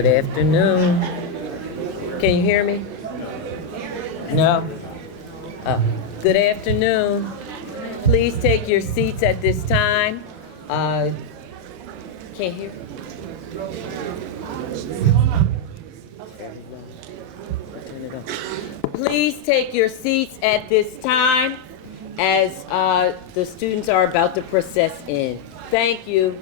Good afternoon. Can you hear me? No? Oh. Good afternoon. Please take your seats at this time. Can't hear? Please take your seats at this time as the students are about to process in. Thank you.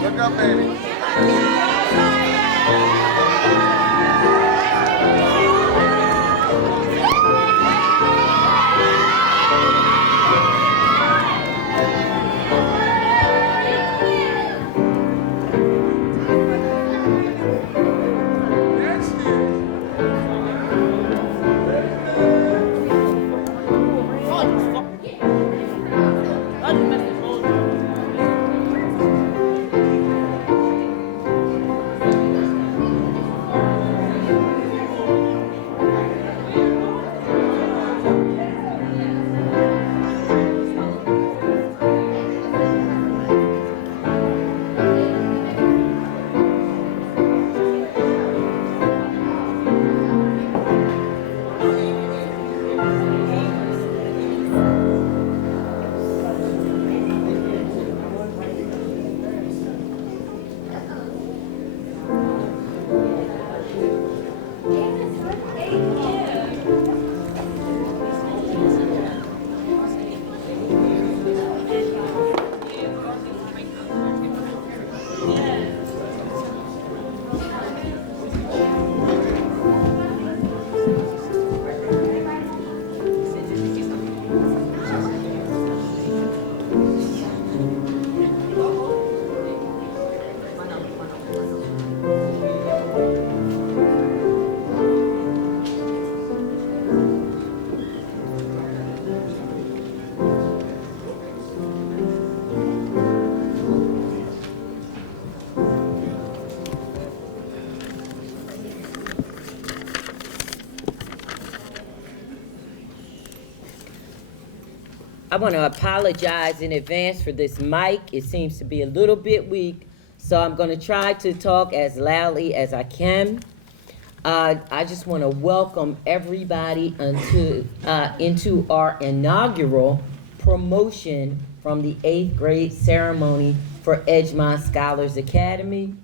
Look up, baby. I want to apologize in advance for this mic. It seems to be a little bit weak, so I'm going to try to talk as loudly as I can. I just want to welcome everybody into our inaugural promotion from the 8th grade ceremony for Edgmont Scholars Academy.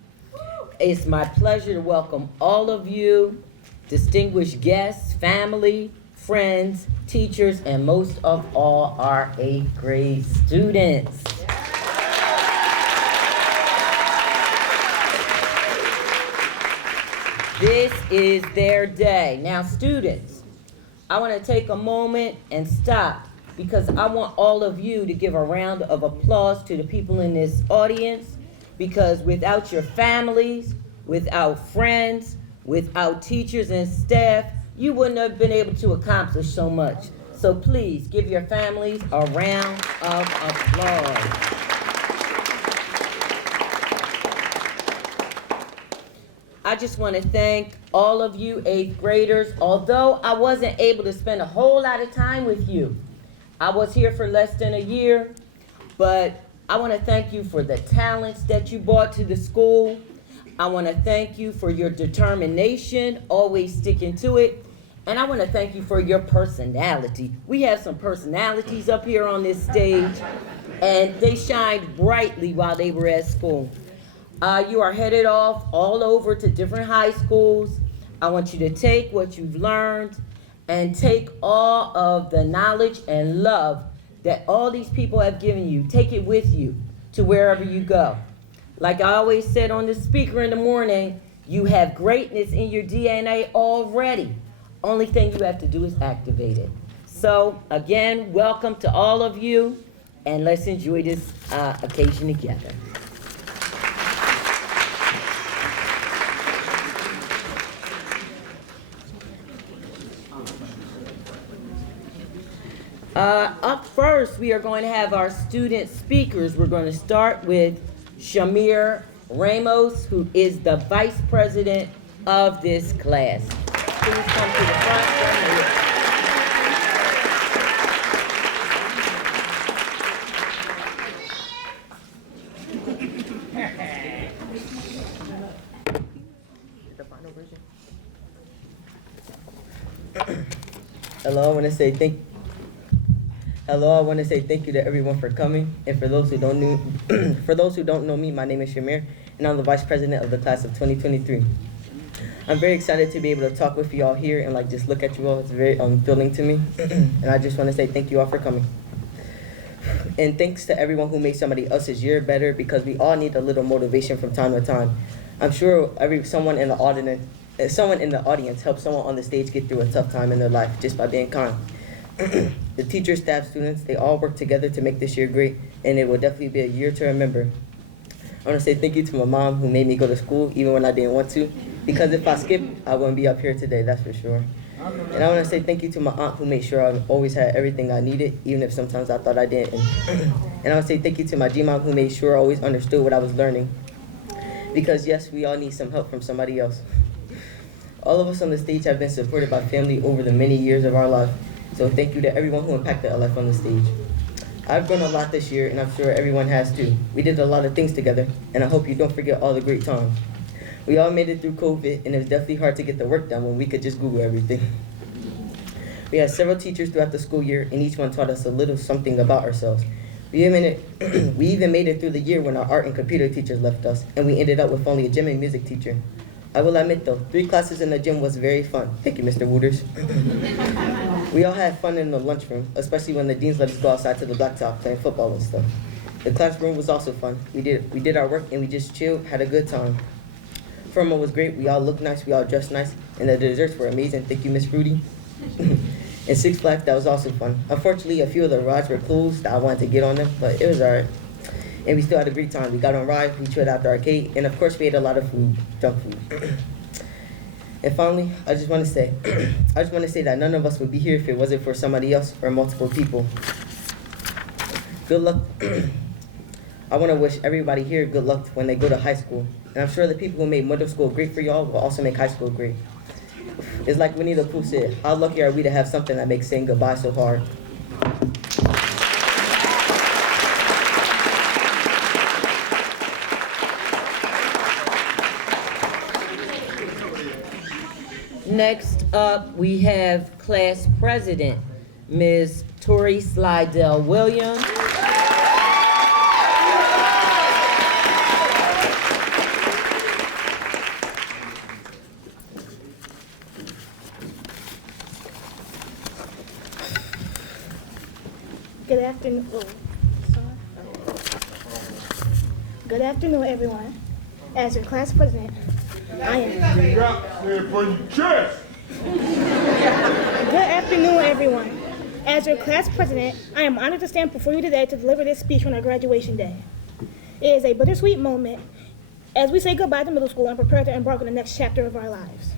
It's my pleasure to welcome all of you, distinguished guests, family, friends, teachers, and most of all, our 8th grade students. This is their day. Now, students, I want to take a moment and stop because I want all of you to give a round of applause to the people in this audience, because without your families, without friends, without teachers and staff, you wouldn't have been able to accomplish so much. So please give your families a round of applause. I just want to thank all of you 8th graders. Although I wasn't able to spend a whole lot of time with you, I was here for less than a year, but I want to thank you for the talents that you brought to the school. I want to thank you for your determination, always sticking to it. And I want to thank you for your personality. We have some personalities up here on this stage, and they shined brightly while they were at school. You are headed off all over to different high schools. I want you to take what you've learned and take all of the knowledge and love that all these people have given you. Take it with you to wherever you go. Like I always said on the speaker in the morning, you have greatness in your DNA already. Only thing you have to do is activate it. So again, welcome to all of you, and let's enjoy this occasion together. Up first, we are going to have our student speakers. We're going to start with Shamir Ramos, who is the vice president of this class. Please come to the front. Shamir. Hello, I want to say thank you to everyone for coming. And for those who don't know me, my name is Shamir, and I'm the vice president of the class of 2023. I'm very excited to be able to talk with you all here and just look at you all. It's very thrilling to me, and I just want to say thank you all for coming. And thanks to everyone who made somebody else's year better, because we all need a little motivation from time to time. I'm sure someone in the audience helped someone on the stage get through a tough time in their life just by being kind. The teachers, staff, students, they all work together to make this year great, and it will definitely be a year to remember. I want to say thank you to my mom, who made me go to school even when I didn't want to, because if I skipped, I wouldn't be up here today, that's for sure. And I want to say thank you to my aunt, who made sure I always had everything I needed, even if sometimes I thought I didn't. And I want to say thank you to my G-mom, who made sure I always understood what I was learning, because yes, we all need some help from somebody else. All of us on the stage have been supported by family over the many years of our life. So thank you to everyone who impacted our life on the stage. I've grown a lot this year, and I'm sure everyone has too. We did a lot of things together, and I hope you don't forget all the great times. We all made it through COVID, and it was definitely hard to get the work done when we could just Google everything. We had several teachers throughout the school year, and each one taught us a little something about ourselves. We even made it through the year when our art and computer teachers left us, and we ended up with only a gym and music teacher. I will admit though, 3 classes in the gym was very fun. Thank you, Mr. Wooters. We all had fun in the lunchroom, especially when the deans let us go outside to the blacktop playing football and stuff. The classroom was also fun. We did our work and we just chilled, had a good time. Formal was great. We all looked nice, we all dressed nice, and the desserts were amazing. Thank you, Miss Rudy. And Six Flags, that was also fun. Unfortunately, a few of the rides were closed. I wanted to get on them, but it was alright. And we still had a great time. We got on rides, we chilled out the arcade, and of course we ate a lot of food, junk food. And finally, I just want to say that none of us would be here if it wasn't for somebody else or multiple people. Good luck. I want to wish everybody here good luck when they go to high school. And I'm sure the people who made middle school great for y'all will also make high school great. It's like Winnie the Pooh said, how lucky are we to have something that makes saying goodbye so hard? Next up, we have class president, Ms. Tori Slidell Williams. Good afternoon. Good afternoon, everyone. As your class president, I am. Get up there for your chest. Good afternoon, everyone. As your class president, I am honored to stand before you today to deliver this speech on our graduation day. It is a bittersweet moment as we say goodbye to middle school and prepare to embark on the next chapter of our lives.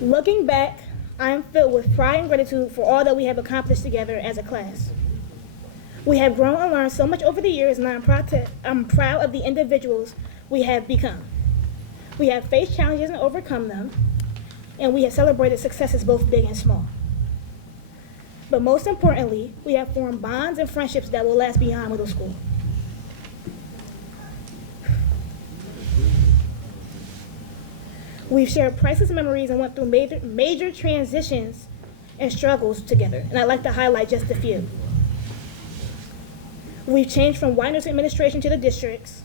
Looking back, I am filled with pride and gratitude for all that we have accomplished together as a class. We have grown and learned so much over the years, and I'm proud of the individuals we have become. We have faced challenges and overcome them, and we have celebrated successes both big and small. But most importantly, we have formed bonds and friendships that will last beyond middle school. We've shared priceless memories and went through major transitions and struggles together, and I'd like to highlight just a few. We've changed from Widener's administration to the districts.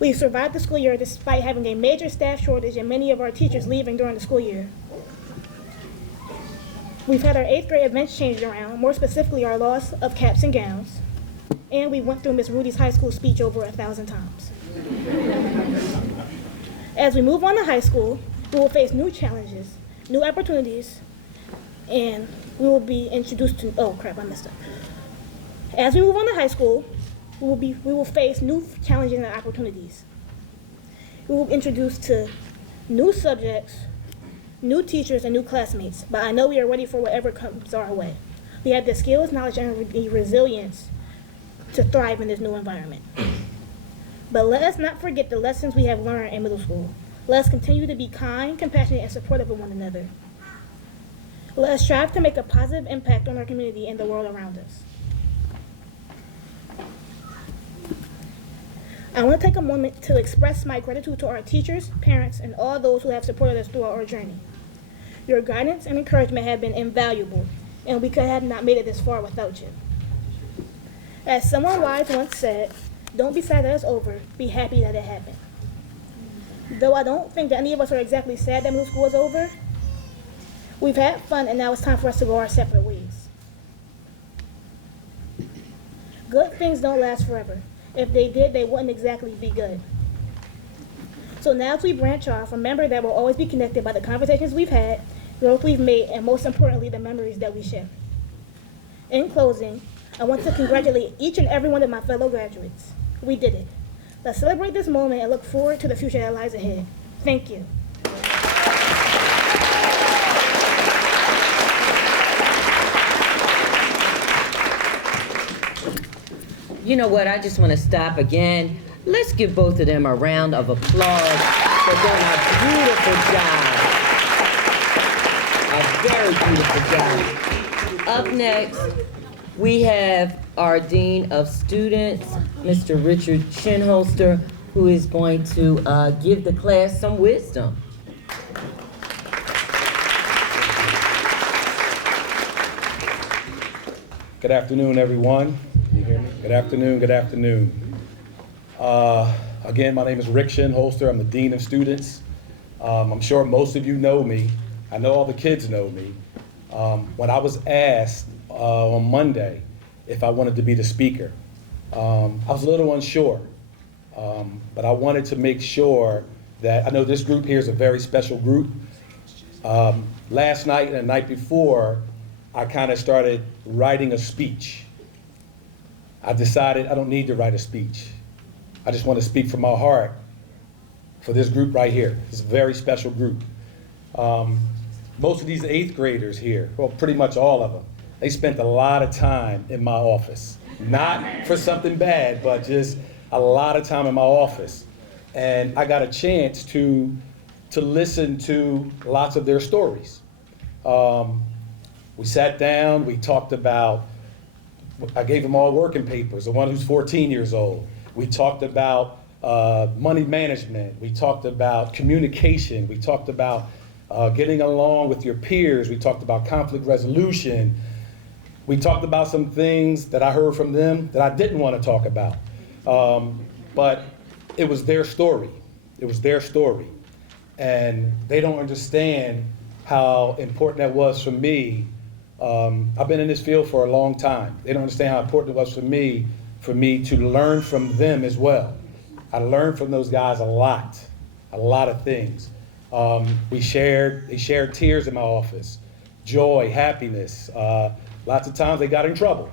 We've survived the school year despite having a major staff shortage and many of our teachers leaving during the school year. We've had our 8th grade events changed around, more specifically our loss of caps and gowns, and we went through Miss Rudy's high school speech over 1,000 times. As we move on to high school, we will face new challenges, new opportunities, and we will be introduced to, oh crap, I messed up. As we move on to high school, we will face new challenges and opportunities. We will be introduced to new subjects, new teachers, and new classmates, but I know we are ready for whatever comes our way. We have the skills, knowledge, and the resilience to thrive in this new environment. But let us not forget the lessons we have learned in middle school. Let us continue to be kind, compassionate, and supportive of one another. Let us strive to make a positive impact on our community and the world around us. I want to take a moment to express my gratitude to our teachers, parents, and all those who have supported us throughout our journey. Your guidance and encouragement have been invaluable, and we could have not made it this far without you. As someone wise once said, don't be sad that it's over, be happy that it happened. Though I don't think that any of us are exactly sad that middle school is over, we've had fun and now it's time for us to go our separate ways. Good things don't last forever. If they did, they wouldn't exactly be good. So now as we branch off, remember that we'll always be connected by the conversations we've had, growth we've made, and most importantly, the memories that we share. In closing, I want to congratulate each and every one of my fellow graduates. We did it. Let's celebrate this moment and look forward to the future that lies ahead. Thank you. You know what? I just want to stop again. Let's give both of them a round of applause for doing a beautiful job. A very beautiful job. Up next, we have our Dean of Students, Mr. Richard Chinholster, who is going to give the class some wisdom. Good afternoon, everyone. Can you hear me? Good afternoon, good afternoon. Again, my name is Rick Chinholster. I'm the Dean of Students. I'm sure most of you know me. I know all the kids know me. When I was asked on Monday if I wanted to be the speaker, I was a little unsure, but I wanted to make sure that, I know this group here is a very special group. Last night and the night before, I kind of started writing a speech. I decided I don't need to write a speech. I just want to speak from my heart for this group right here. It's a very special group. Most of these 8th graders here, well, pretty much all of them, they spent a lot of time in my office. Not for something bad, but just a lot of time in my office. And I got a chance to listen to lots of their stories. We sat down, we talked about, I gave them all working papers, the one who's 14 years old. We talked about money management. We talked about communication. We talked about getting along with your peers. We talked about conflict resolution. We talked about some things that I heard from them that I didn't want to talk about. But it was their story. It was their story. And they don't understand how important that was for me. I've been in this field for a long time. They don't understand how important it was for me to learn from them as well. I learned from those guys a lot of things. They shared tears in my office, joy, happiness. Lots of times they got in trouble.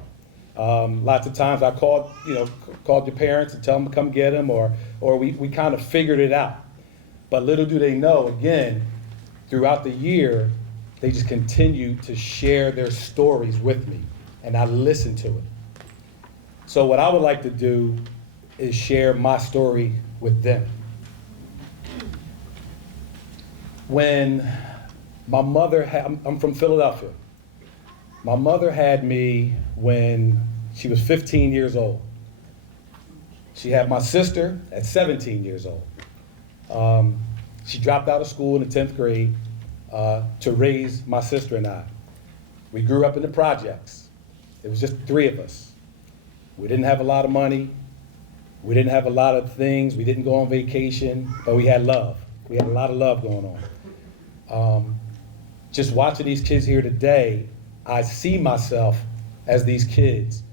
Lots of times I called your parents and tell them to come get them, or we kind of figured it out. But little do they know, again, throughout the year, they just continue to share their stories with me, and I listen to it. So what I would like to do is share my story with them. When my mother I'm from Philadelphia. My mother had me when she was 15 years old. She had my sister at 17 years old. She dropped out of school in the 10th grade to raise my sister and I. We grew up in the projects. It was just 3 of us. We didn't have a lot of money. We didn't have a lot of things. We didn't go on vacation, but we had love. We had a lot of love going on. Just watching these kids here today, I see myself as these kids,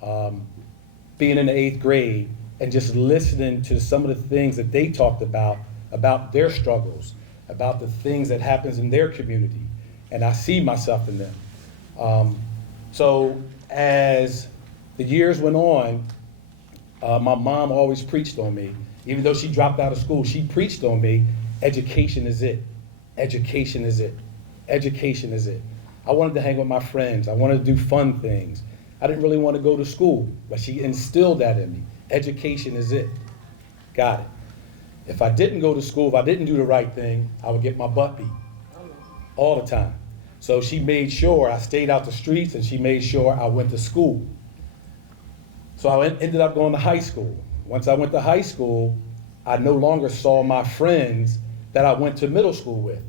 being in the 8th grade and just listening to some of the things that they talked about their struggles, about the things that happens in their community, and I see myself in them. So as the years went on, my mom always preached on me. Even though she dropped out of school, she preached on me, education is it. Education is it. Education is it. I wanted to hang with my friends. I wanted to do fun things. I didn't really want to go to school, but she instilled that in me. Education is it. Got it. If I didn't go to school, if I didn't do the right thing, I would get my butt beat all the time. So she made sure I stayed out the streets, and she made sure I went to school. So I ended up going to high school. Once I went to high school, I no longer saw my friends that I went to middle school with.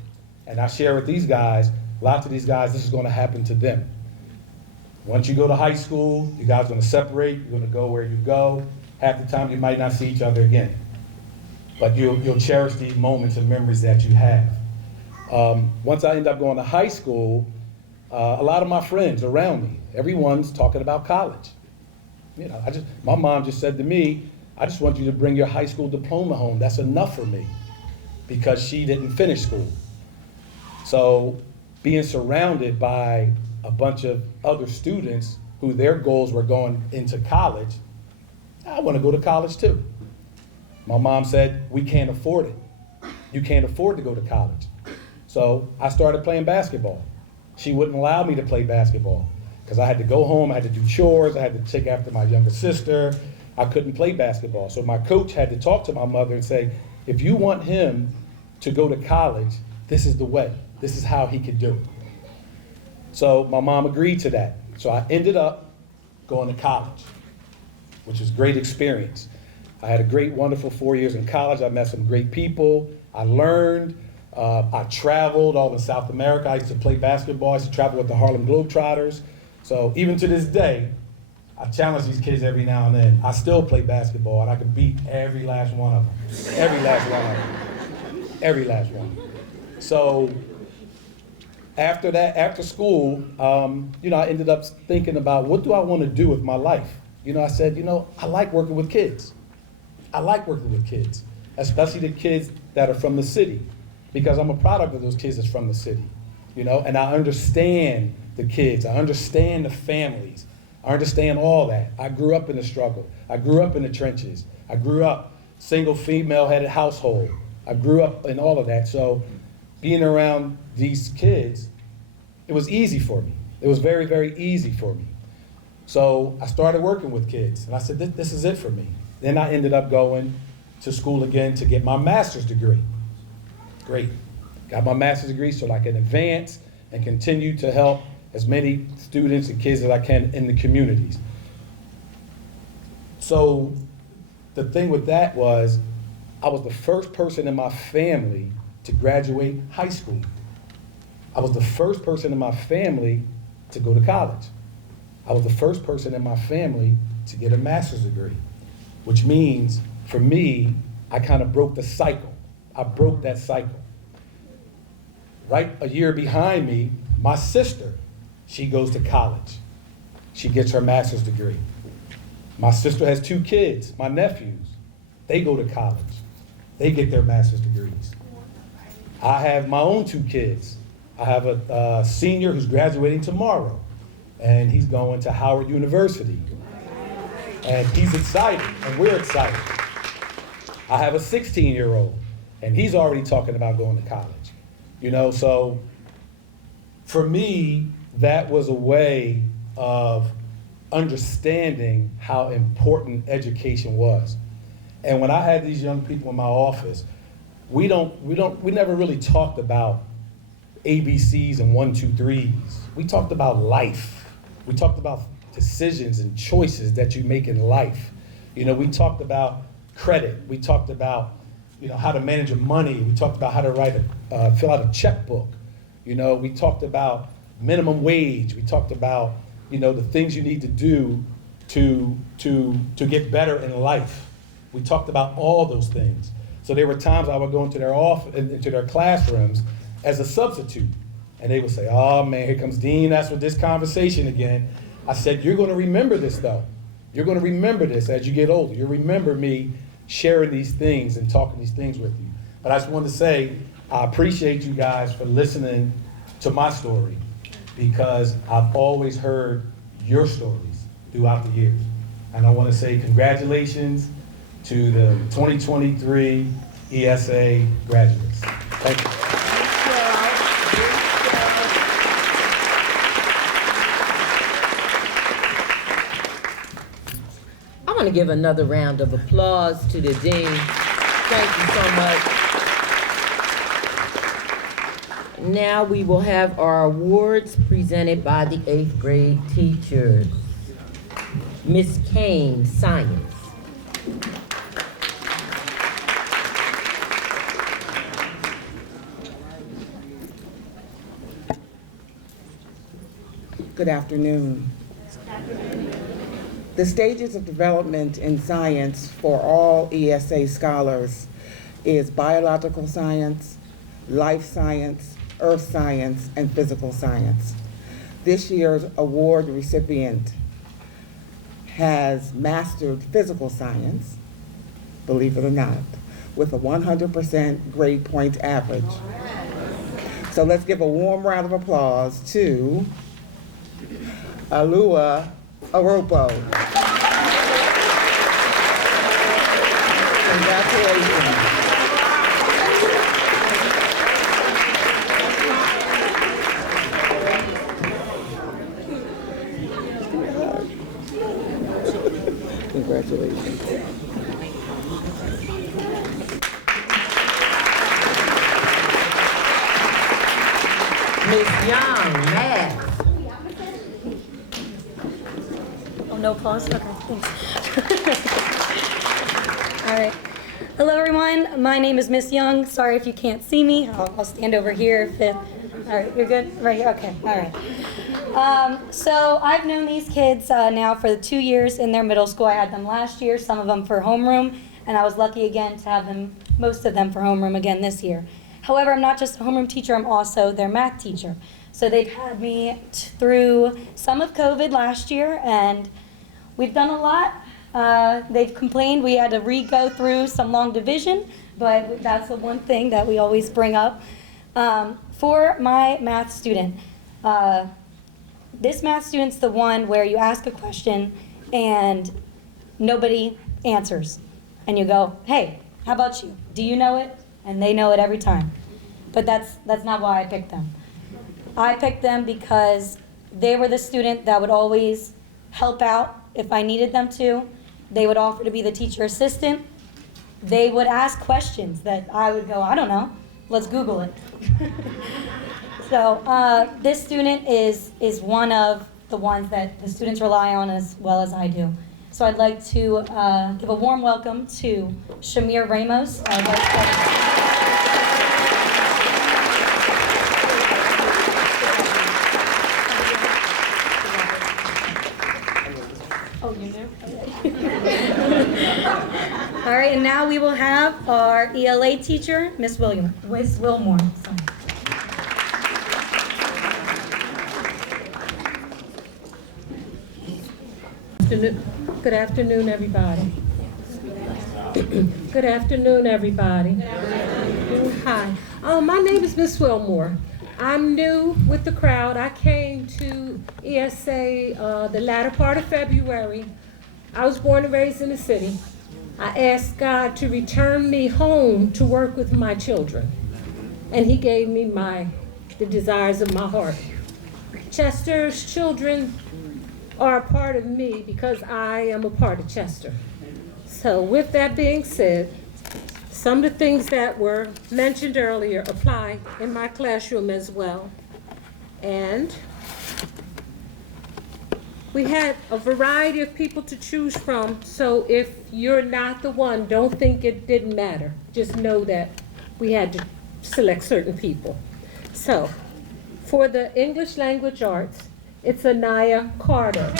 And I share with these guys, lots of these guys, this is going to happen to them. Once you go to high school, you guys are going to separate, you're going to go where you go. Half the time you might not see each other again. But you'll cherish these moments and memories that you have. Once I ended up going to high school, a lot of my friends around me, everyone's talking about college. You know, my mom just said to me, I just want you to bring your high school diploma home. That's enough for me, because she didn't finish school. So being surrounded by a bunch of other students who their goals were going into college, I want to go to college too. My mom said, we can't afford it. You can't afford to go to college. So I started playing basketball. She wouldn't allow me to play basketball because I had to go home, I had to do chores, I had to take after my younger sister. I couldn't play basketball. So my coach had to talk to my mother and say, if you want him to go to college, this is the way. This is how he could do it. So my mom agreed to that. So I ended up going to college, which was a great experience. I had a great, wonderful 4 years in college. I met some great people. I learned. I traveled all in South America. I used to play basketball. I used to travel with the Harlem Globetrotters. So even to this day, I challenge these kids every now and then. I still play basketball, and I can beat every last one of them. Every last one of them. Every last one. So after that, after school, I ended up thinking about, what do I want to do with my life? I said, I like working with kids. I like working with kids, especially the kids that are from the city, because I'm a product of those kids that's from the city, and I understand the kids. I understand the families. I understand all that. I grew up in the struggle. I grew up in the trenches. I grew up single female-headed household. I grew up in all of that. So being around these kids, it was easy for me. It was very, very easy for me. So I started working with kids, and I said, this is it for me. Then I ended up going to school again to get my master's degree. Great. Got my master's degree so I can advance and continue to help as many students and kids as I can in the communities. So the thing with that was, I was the first person in my family to graduate high school. I was the first person in my family to go to college. I was the first person in my family to get a master's degree, which means for me, I kind of broke the cycle. I broke that cycle. Right a year behind me, my sister, she goes to college. She gets her master's degree. My sister has 2 kids, my nephews. They go to college. They get their master's degrees. I have my own 2 kids. I have a senior who's graduating tomorrow, and he's going to Howard University. And he's excited, and we're excited. I have a 16-year-old, and he's already talking about going to college. So for me, that was a way of understanding how important education was. And when I had these young people in my office, we never really talked about ABCs and 1, 2, 3s. We talked about life. We talked about decisions and choices that you make in life. We talked about credit. We talked about, how to manage your money. We talked about how to fill out a checkbook. We talked about minimum wage. We talked about, the things you need to do to get better in life. We talked about all those things. So there were times I would go into their into their classrooms as a substitute, and they would say, "Oh man, here comes Dean. That's with this conversation again." I said, "You're going to remember this though. You're going to remember this as you get older. You'll remember me sharing these things and talking these things with you." But I just wanted to say, I appreciate you guys for listening to my story, because I've always heard your stories throughout the years. And I want to say congratulations to the 2023 ESA graduates. Thank you. want to give another round of applause to the dean. Thank you so much. Now we will have our awards presented by the 8th grade teachers. Miss Kane, Science. Good afternoon. The stages of development in science for all ESA scholars is biological science, life science, earth science, and physical science. This year's award recipient has mastered physical science, believe it or not, with a 100% grade point average. So let's give a warm round of applause to Alua Aropo. Congratulations. Congratulations. Miss Young, Math. Oh, no applause? Okay, thanks. All right. Hello, everyone. My name is Miss Young. Sorry if you can't see me. I'll stand over here. All right, you're good? Right here? Okay, all right. So I've known these kids now for 2 years in their middle school. I had them last year, some of them for homeroom, and I was lucky again to have them, most of them for homeroom again this year. However, I'm not just a homeroom teacher, I'm also their math teacher. So they've had me through some of COVID last year, and we've done a lot. They've complained we had to re-go through some long division, but that's the one thing that we always bring up. For my math student, this math student's the one where you ask a question and nobody answers. And you go, hey, how about you? Do you know it? And they know it every time. But that's not why I picked them. I picked them because they were the student that would always help out if I needed them to. They would offer to be the teacher assistant. They would ask questions that I would go, I don't know, let's Google it. So this student is one of the ones that the students rely on as well as I do. So I'd like to give a warm welcome to Shamir Ramos, our Vice President. Oh, you knew? All right, and now we will have our ELA teacher, Miss Wilmore. Sorry. Good afternoon, everybody. Good afternoon, everybody. Hi. My name is Miss Wilmore. I'm new with the crowd. I came to ESA the latter part of February. I was born and raised in the city. I asked God to return me home to work with my children, and He gave me the desires of my heart. Chester's children are a part of me because I am a part of Chester. So with that being said, some of the things that were mentioned earlier apply in my classroom as well. And we had a variety of people to choose from, so if you're not the one, don't think it didn't matter. Just know that we had to select certain people. So, for the English language arts, it's Anaya Carter.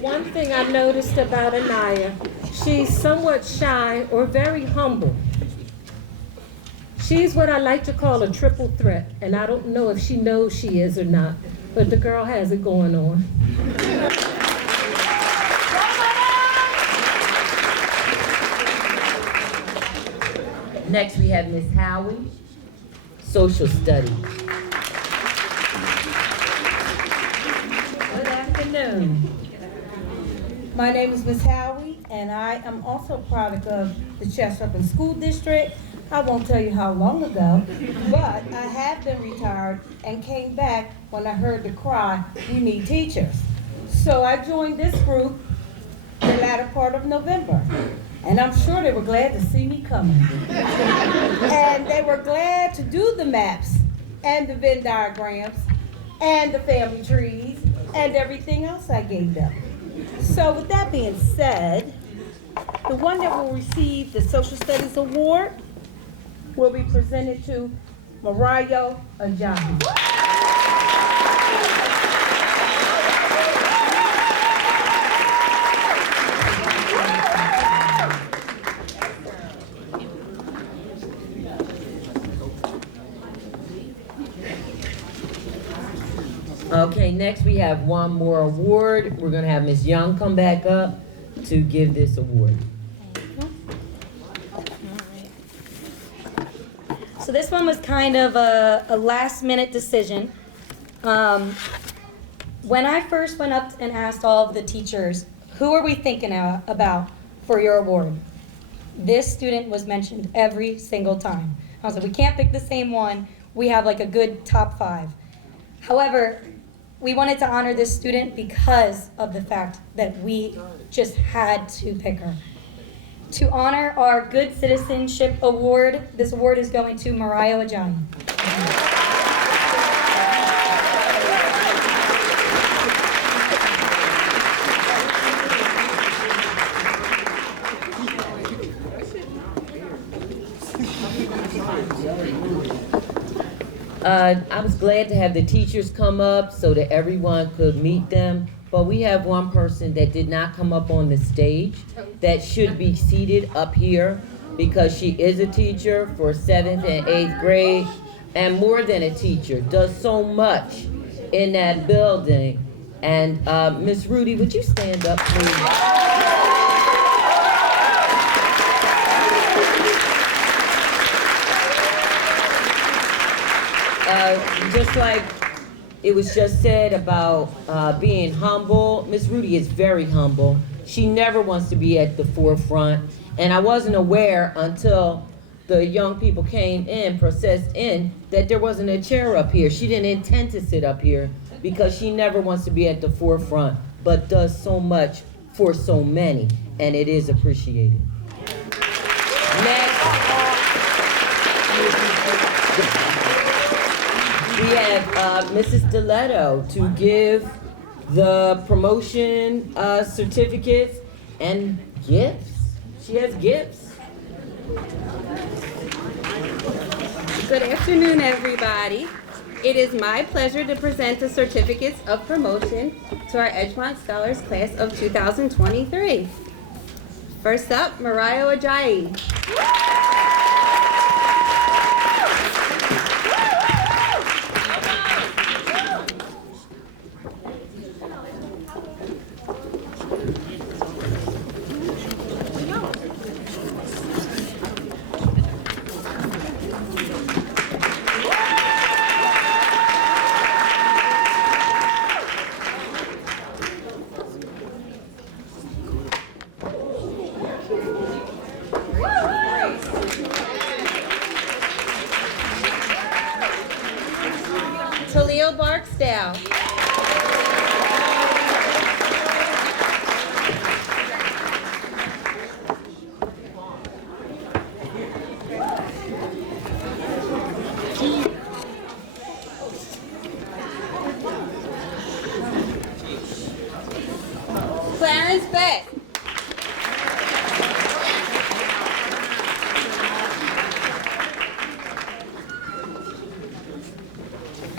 One thing I noticed about Anaya, she's somewhat shy or very humble. She's what I like to call a triple threat, and I don't know if she knows she is or not, but the girl has it going on. Next, we have Miss Howie, Social Studies. Good afternoon. My name is Miss Howie, and I am also a product of the Chester Upland School District. I won't tell you how long ago, but I have been retired and came back when I heard the cry, "We need teachers." So I joined this group the latter part of November, and I'm sure they were glad to see me coming. And they were glad to do the maps and the Venn diagrams and the family trees and everything else I gave them. So with that being said, the one that will receive the Social Studies Award will be presented to Mariah Ajayi. Okay, next we have one more award. We're gonna have Ms. Young come back up to give this award. So this one was kind of a last-minute decision. When I first went up and asked all of the teachers, who are we thinking about for your award? This student was mentioned every single time. I was like, we can't pick the same one. We have like a good top 5. However, we wanted to honor this student because of the fact that we just had to pick her. To honor our Good Citizenship Award, this award is going to Mariah Ajayi. I was glad to have the teachers come up so that everyone could meet them, but we have one person that did not come up on the stage that should be seated up here because she is a teacher for 7th and 8th grade, and more than a teacher, does so much in that building. And Miss Rudy, would you stand up, please? Just like it was just said about being humble, Miss Rudy is very humble. She never wants to be at the forefront. And I wasn't aware until the young people came in, processed in, that there wasn't a chair up here. She didn't intend to sit up here because she never wants to be at the forefront, but does so much for so many, and it is appreciated. Next, we have Mrs. Stiletto to give the promotion certificates and gifts. She has gifts. Good afternoon, everybody. It is my pleasure to present the certificates of promotion to our Edgmont Scholars Class of 2023. First up, Mariah Ajayi. Talil Barksdale. Clarence Beck.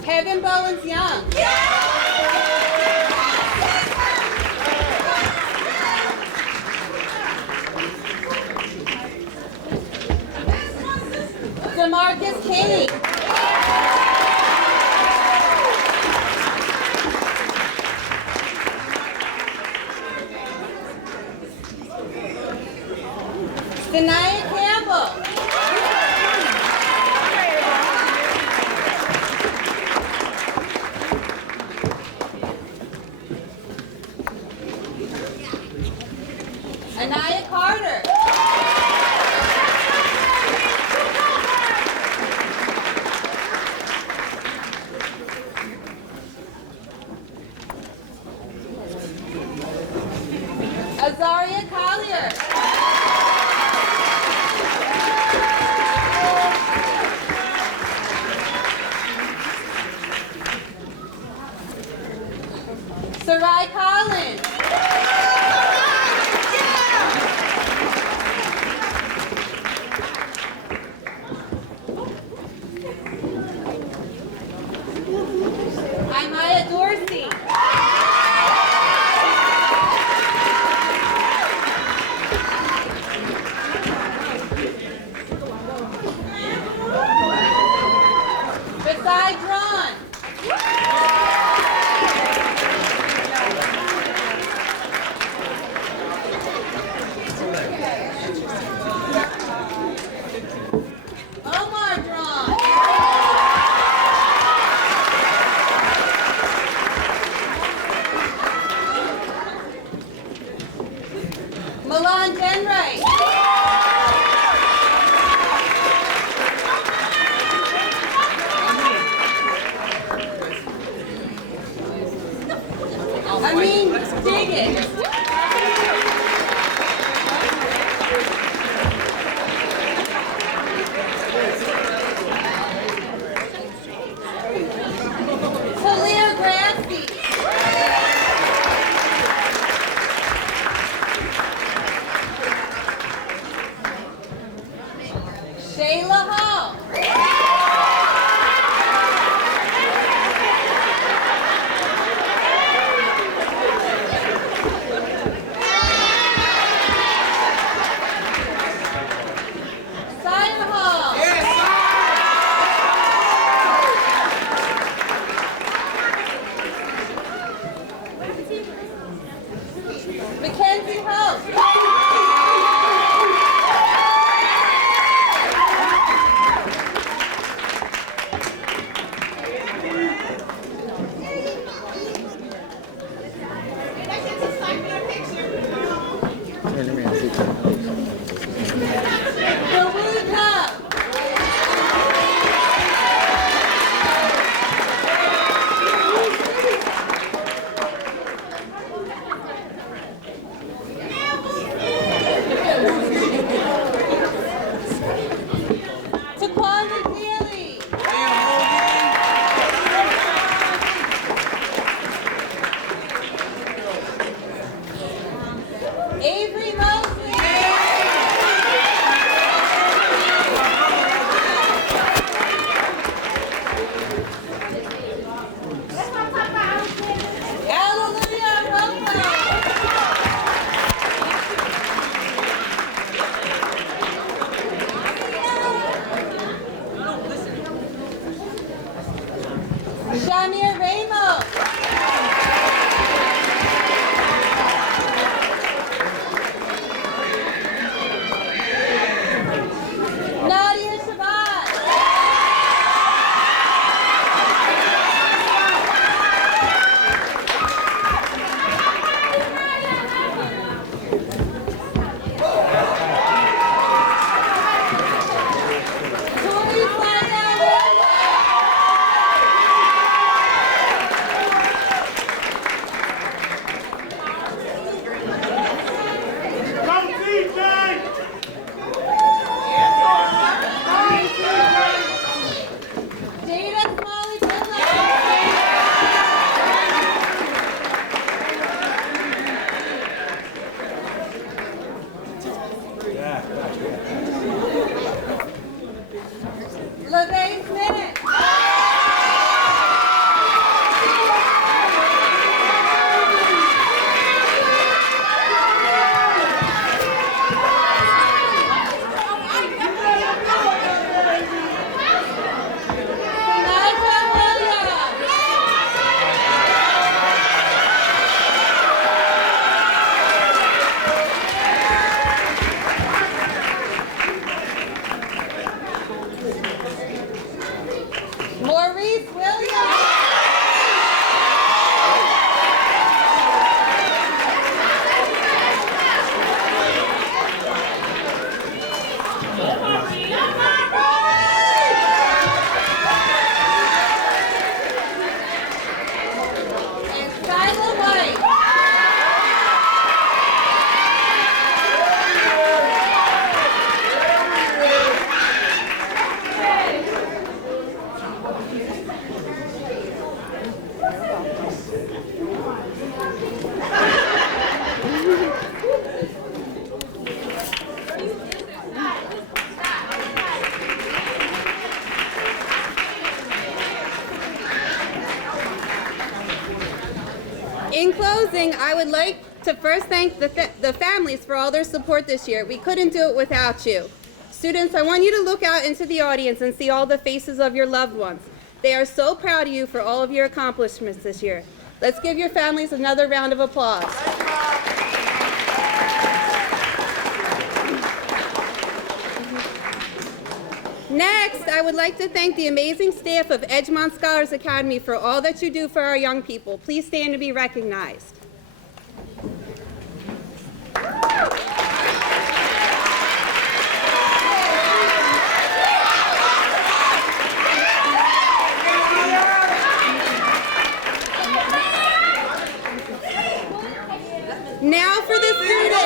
Kevin Bowens Young. DeMarcus King. Sanaya Campbell. Anaya Carter. Azaria Collier. Sarai Collins. Imaya Dorsey. Besai Drawn. Omar Drawn. Milan Denright. Amin Diggins. Talia Grassi. Shayla Hall. Sire Hall. Mackenzie Hope. Turn around, see. Dawood Hub. to first thank the families for all their support this year. We couldn't do it without you. Students, I want you to look out into the audience and see all the faces of your loved ones. They are so proud of you for all of your accomplishments this year. Let's give your families another round of applause. Next, I would like to thank the amazing staff of Edgmont Scholars Academy for all that you do for our young people. Please stand to be recognized. Now for the students.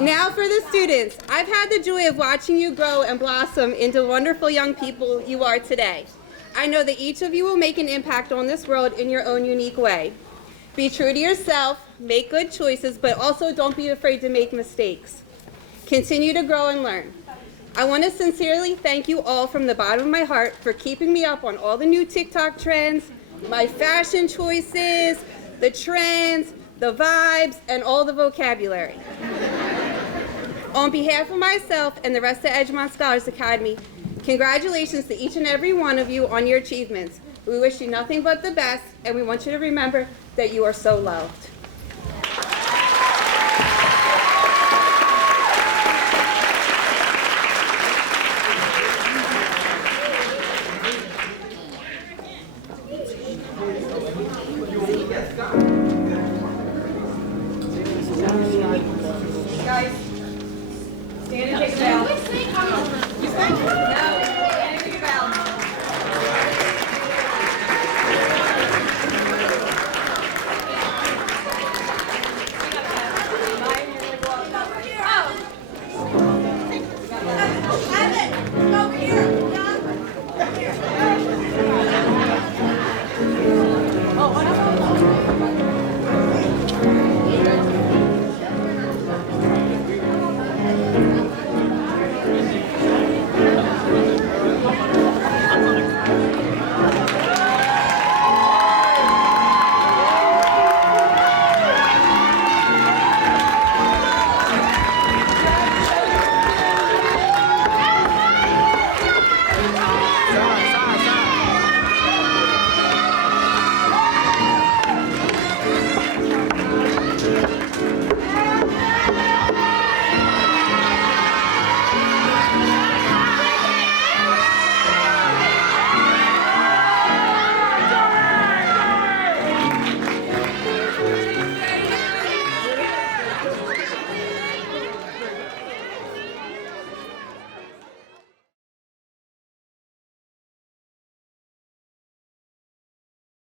Now for the students. I've had the joy of watching you grow and blossom into wonderful young people you are today. I know that each of you will make an impact on this world in your own unique way. Be true to yourself, make good choices, but also don't be afraid to make mistakes. Continue to grow and learn. I want to sincerely thank you all from the bottom of my heart for keeping me up on all the new TikTok trends, my fashion choices, the trends, the vibes, and all the vocabulary. On behalf of myself and the rest of Edgmont Scholars Academy, congratulations to each and every one of you on your achievements. We wish you nothing but the best, and we want you to remember that you are so loved. Yes,